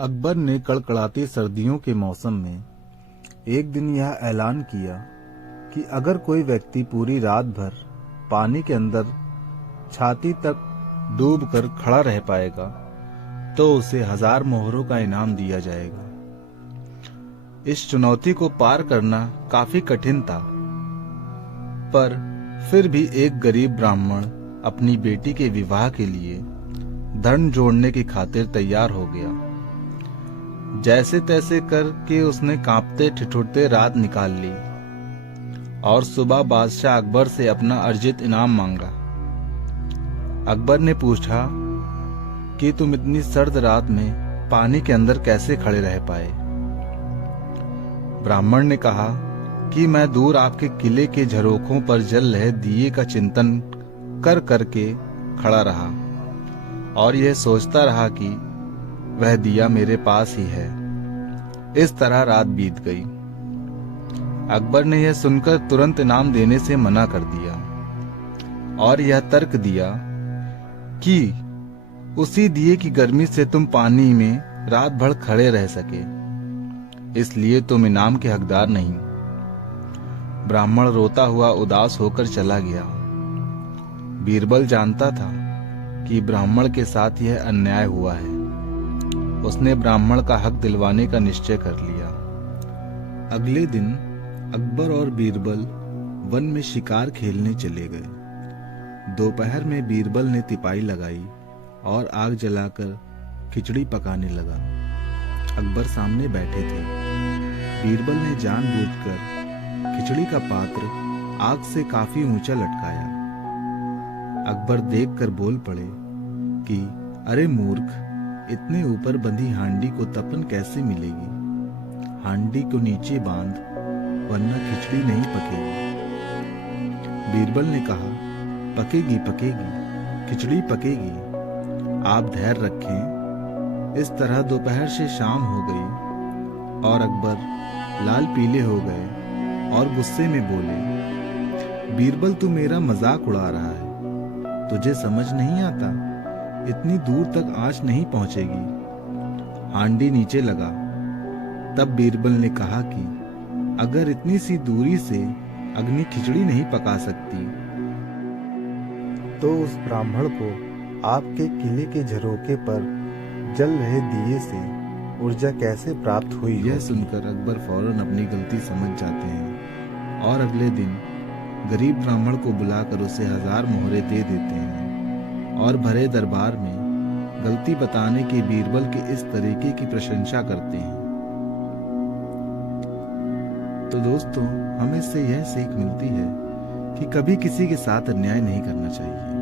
अकबर ने कड़कड़ाती सर्दियों के मौसम में एक दिन यह ऐलान किया कि अगर कोई व्यक्ति पूरी रात भर पानी के अंदर छाती तक डूबकर खड़ा रह पाएगा तो उसे 1000 मोहरों का इनाम दिया जाएगा। इस चुनौती को पार करना काफी कठिन था, पर फिर भी एक गरीब ब्राह्मण अपनी बेटी के विवाह के लिए धन जोड़ने की खातिर तैयार हो गया। जैसे तैसे करके उसने कांपते ठिठुरते रात निकाल ली और सुबह बादशाह अकबर से अपना अर्जित इनाम मांगा। अकबर ने पूछा कि तुम इतनी सर्द रात में पानी के अंदर कैसे खड़े रह पाए। ब्राह्मण ने कहा कि मैं दूर आपके किले के झरोखों पर जल रहे दिए का चिंतन कर करके खड़ा रहा और यह सोचता रहा कि वह दिया मेरे पास ही है। इस तरह रात बीत गई। अकबर ने यह सुनकर तुरंत इनाम देने से मना कर दिया और यह तर्क दिया कि उसी दिए की गर्मी से तुम पानी में रात भर खड़े रह सके, इसलिए तुम इनाम के हकदार नहीं। ब्राह्मण रोता हुआ उदास होकर चला गया। बीरबल जानता था कि ब्राह्मण के साथ यह अन्याय हुआ है। उसने ब्राह्मण का हक दिलवाने का निश्चय कर लिया। अगले दिन अकबर और बीरबल वन में शिकार खेलने चले गए। दोपहर में बीरबल ने तिपाई लगाई और आग जलाकर खिचड़ी पकाने लगा। अकबर सामने बैठे थे। बीरबल ने जानबूझकर खिचड़ी का पात्र आग से काफी ऊंचा लटकाया। अकबर देखकर बोल पड़े कि अरे मूर्ख, इतने ऊपर बंधी हांडी को तपन कैसे मिलेगी? हांडी को नीचे बांध, वरना खिचड़ी नहीं पकेगी। बीरबल ने कहा, पकेगी पकेगी, खिचड़ी पकेगी, आप धैर्य रखें। इस तरह दोपहर से शाम हो गई और अकबर लाल पीले हो गए और गुस्से में बोले, बीरबल तू मेरा मजाक उड़ा रहा है, तुझे समझ नहीं आता, इतनी दूर तक आंच नहीं पहुंचेगी, हांडी नीचे लगा। तब बीरबल ने कहा कि अगर इतनी सी दूरी से अग्नि खिचड़ी नहीं पका सकती तो उस ब्राह्मण को आपके किले के झरोखे पर जल रहे दिए से ऊर्जा कैसे प्राप्त हुई? यह सुनकर अकबर फौरन अपनी गलती समझ जाते हैं और अगले दिन गरीब ब्राह्मण को बुलाकर उसे 1000 मोहरे दे देते हैं और भरे दरबार में गलती बताने के बीरबल के इस तरीके की प्रशंसा करते हैं। तो दोस्तों, हमें इससे यह सीख मिलती है कि कभी किसी के साथ अन्याय नहीं करना चाहिए।